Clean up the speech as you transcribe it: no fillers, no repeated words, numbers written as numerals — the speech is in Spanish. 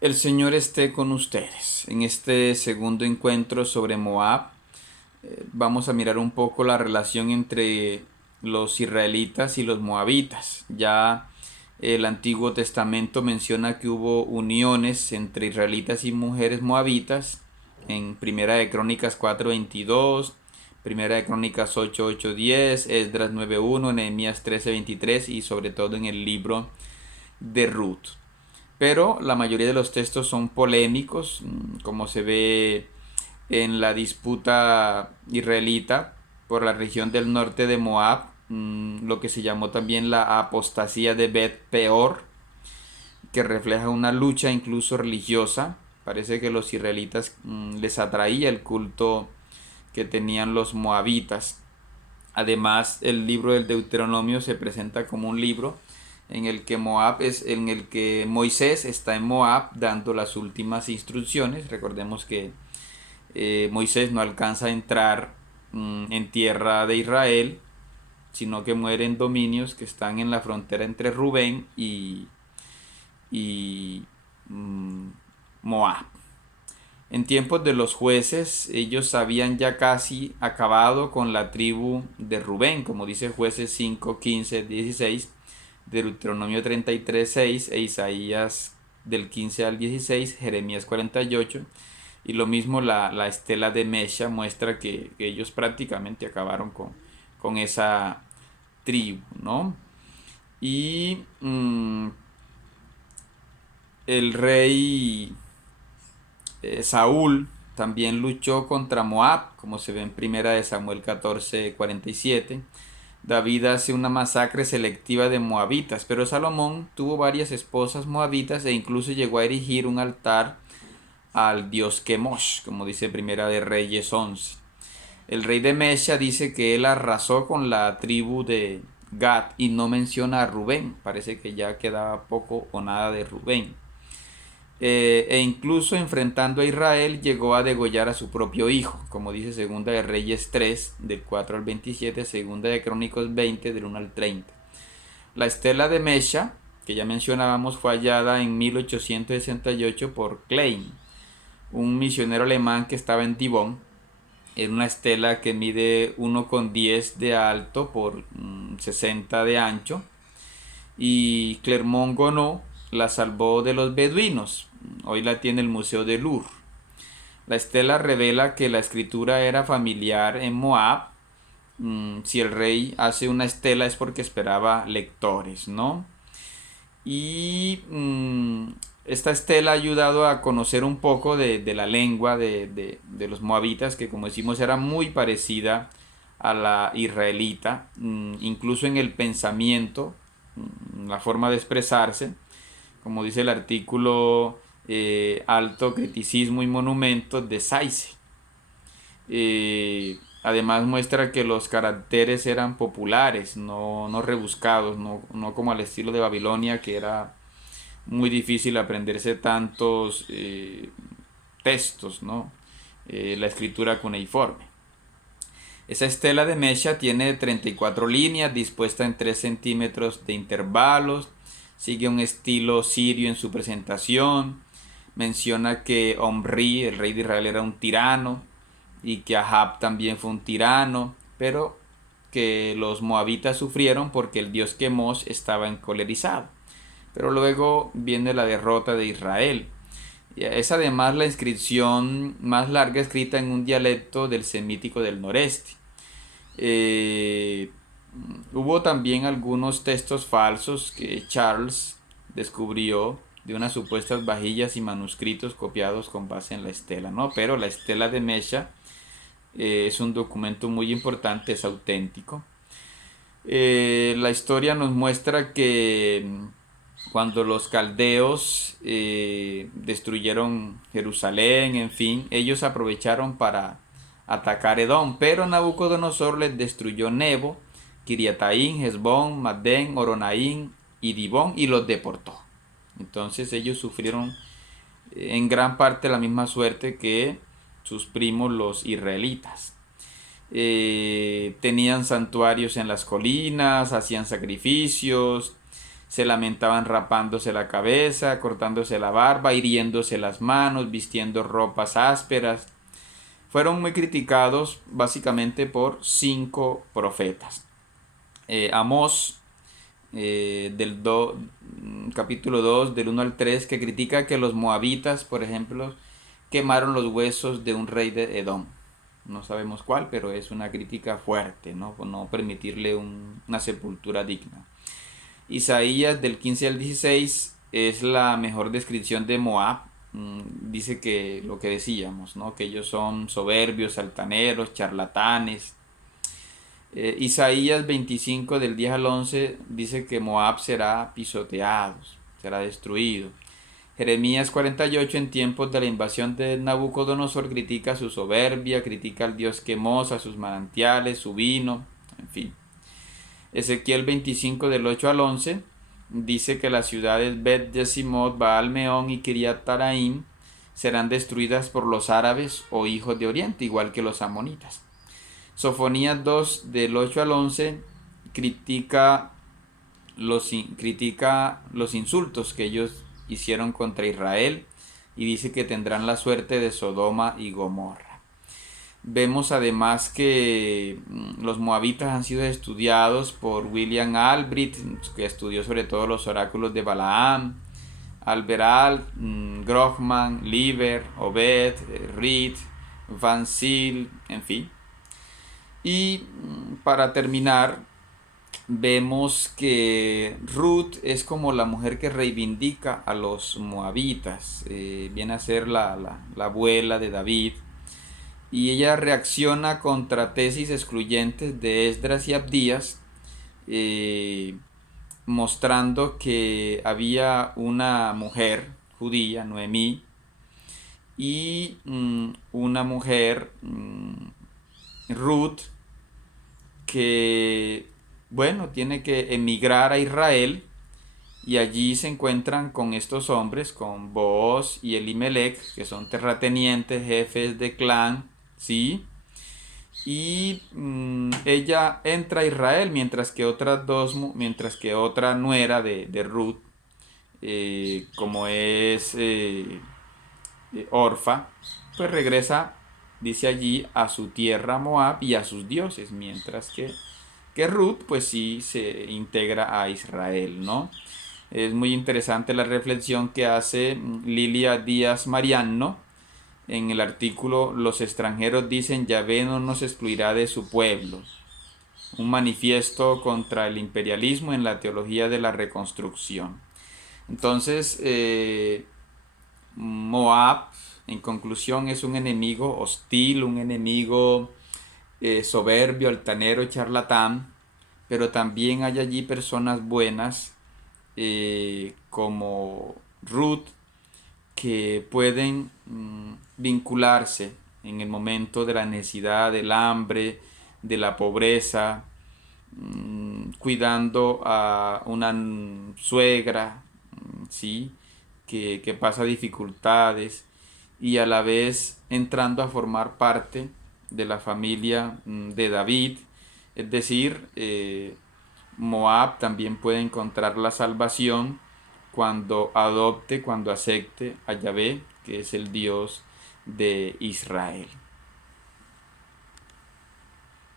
El Señor esté con ustedes. En este segundo encuentro sobre Moab, vamos a mirar un poco la relación entre los israelitas y los moabitas. Ya el Antiguo Testamento menciona que hubo uniones entre israelitas y mujeres moabitas en Primera de Crónicas 4:22, Primera de Crónicas 8:10, Esdras 9:1, Nehemías 13:23 y sobre todo en el libro de Ruth. Pero la mayoría de los textos son polémicos, como se ve en la disputa israelita por la región del norte de Moab, lo que se llamó también la apostasía de Bet Peor, que refleja una lucha incluso religiosa. Parece que los israelitas les atraía el culto que tenían los moabitas. Además, el libro del Deuteronomio se presenta como un libro en el que Moisés está en Moab dando las últimas instrucciones. Recordemos que Moisés no alcanza a entrar en tierra de Israel, sino que muere en dominios que están en la frontera entre Rubén y Moab. En tiempos de los jueces, ellos habían ya casi acabado con la tribu de Rubén, como dice Jueces 5, 15, 16, Deuteronomio 33, 6 e Isaías del 15 al 16, Jeremías 48. Y lo mismo la estela de Mesha muestra que ellos prácticamente acabaron con esa tribu, ¿no? Y el rey Saúl también luchó contra Moab, como se ve en Primera de Samuel 14:47. David hace una masacre selectiva de moabitas, pero Salomón tuvo varias esposas moabitas e incluso llegó a erigir un altar al dios Kemosh, como dice Primera de Reyes 11. El rey de Mesha dice que él arrasó con la tribu de Gad y no menciona a Rubén. Parece que ya quedaba poco o nada de Rubén. E incluso enfrentando a Israel llegó a degollar a su propio hijo, como dice Segunda de Reyes 3, del 4 al 27, Segunda de Crónicos 20, del 1 al 30. La estela de Mesha, que ya mencionábamos, fue hallada en 1868 por Klein, un misionero alemán que estaba en Dibón. Era una estela que mide 1,10 de alto por 60 de ancho, y Clermont-Ganneau la salvó de los beduinos. Hoy la tiene el Museo de Louvre. La estela revela que la escritura era familiar en Moab. Si el rey hace una estela es porque esperaba lectores, ¿no? Y esta estela ha ayudado a conocer un poco de la lengua de los moabitas, que como decimos era muy parecida a la israelita, incluso en el pensamiento, la forma de expresarse, como dice el artículo Alto Criticismo y Monumentos de Sayce. Además muestra que los caracteres eran populares, no rebuscados, no como al estilo de Babilonia, que era muy difícil aprenderse tantos textos, ¿no? La escritura cuneiforme. Esa estela de Mesha tiene 34 líneas dispuestas en 3 centímetros de intervalos. Sigue un estilo sirio en su presentación. Menciona que Omri, el rey de Israel, era un tirano y que Ahab también fue un tirano, pero que los moabitas sufrieron porque el dios Quemos estaba encolerizado. Pero luego viene la derrota de Israel. Es además la inscripción más larga escrita en un dialecto del semítico del noreste. Eh, Hubo también algunos textos falsos que Charles descubrió de unas supuestas vajillas y manuscritos copiados con base en la estela, ¿no? Pero la estela de Mesha es un documento muy importante, es auténtico. La historia nos muestra que cuando los caldeos destruyeron Jerusalén, en fin, ellos aprovecharon para atacar Edom, pero Nabucodonosor les destruyó Nebo, Kiriataín, Hezbón, Madén, Oronaín y Dibón y los deportó. Entonces ellos sufrieron en gran parte la misma suerte que sus primos los israelitas. Tenían santuarios en las colinas, hacían sacrificios, se lamentaban rapándose la cabeza, cortándose la barba, hiriéndose las manos, vistiendo ropas ásperas. Fueron muy criticados básicamente por 5 profetas. Amós, capítulo 2, del 1 al 3, que critica que los moabitas, por ejemplo, quemaron los huesos de un rey de Edom. No sabemos cuál, pero es una crítica fuerte, ¿no? Por no permitirle una sepultura digna. Isaías del 15 al 16 es la mejor descripción de Moab. Dice que lo que decíamos, ¿no? Que ellos son soberbios, altaneros, charlatanes. Isaías 25 del 10 al 11 dice que Moab será pisoteado, será destruido. Jeremías 48, en tiempos de la invasión de Nabucodonosor, critica su soberbia, critica al dios Quemos, a sus manantiales, su vino, en fin. Ezequiel 25 del 8 al 11 dice que las ciudades Bet Yesimot, Baal Meón y Kiriat Taraim serán destruidas por los árabes o hijos de Oriente, igual que los amonitas. Sofonías 2 del 8 al 11 critica los insultos que ellos hicieron contra Israel y dice que tendrán la suerte de Sodoma y Gomorra. Vemos además que los moabitas han sido estudiados por William Albright, que estudió sobre todo los oráculos de Balaam, Alberal, Grohman, Lieber, Obed, Reed, Van Zyl, en fin. Y para terminar, vemos que Ruth es como la mujer que reivindica a los moabitas, viene a ser la abuela de David, y ella reacciona contra tesis excluyentes de Esdras y Abdías, mostrando que había una mujer judía, Noemí, y una mujer, Ruth, que, bueno, tiene que emigrar a Israel, y allí se encuentran con estos hombres, con Booz y Elimelech, que son terratenientes, jefes de clan, ¿sí? Y ella entra a Israel, mientras que otra nuera de Ruth, como es Orfa, pues regresa, dice allí, a su tierra Moab y a sus dioses, mientras que Ruth pues sí se integra a Israel, ¿no? Es muy interesante la reflexión que hace Lilia Díaz Mariano en el artículo Los extranjeros dicen Yahvé no nos excluirá de su pueblo, un manifiesto contra el imperialismo en la teología de la reconstrucción. Entonces, Moab, en conclusión, es un enemigo hostil, un enemigo soberbio, altanero, charlatán, pero también hay allí personas buenas, como Ruth, que pueden vincularse en el momento de la necesidad, del hambre, de la pobreza, cuidando a una suegra, ¿sí? que pasa dificultades, y a la vez entrando a formar parte de la familia de David. Es decir, Moab también puede encontrar la salvación cuando adopte, cuando acepte a Yahvé, que es el Dios de Israel.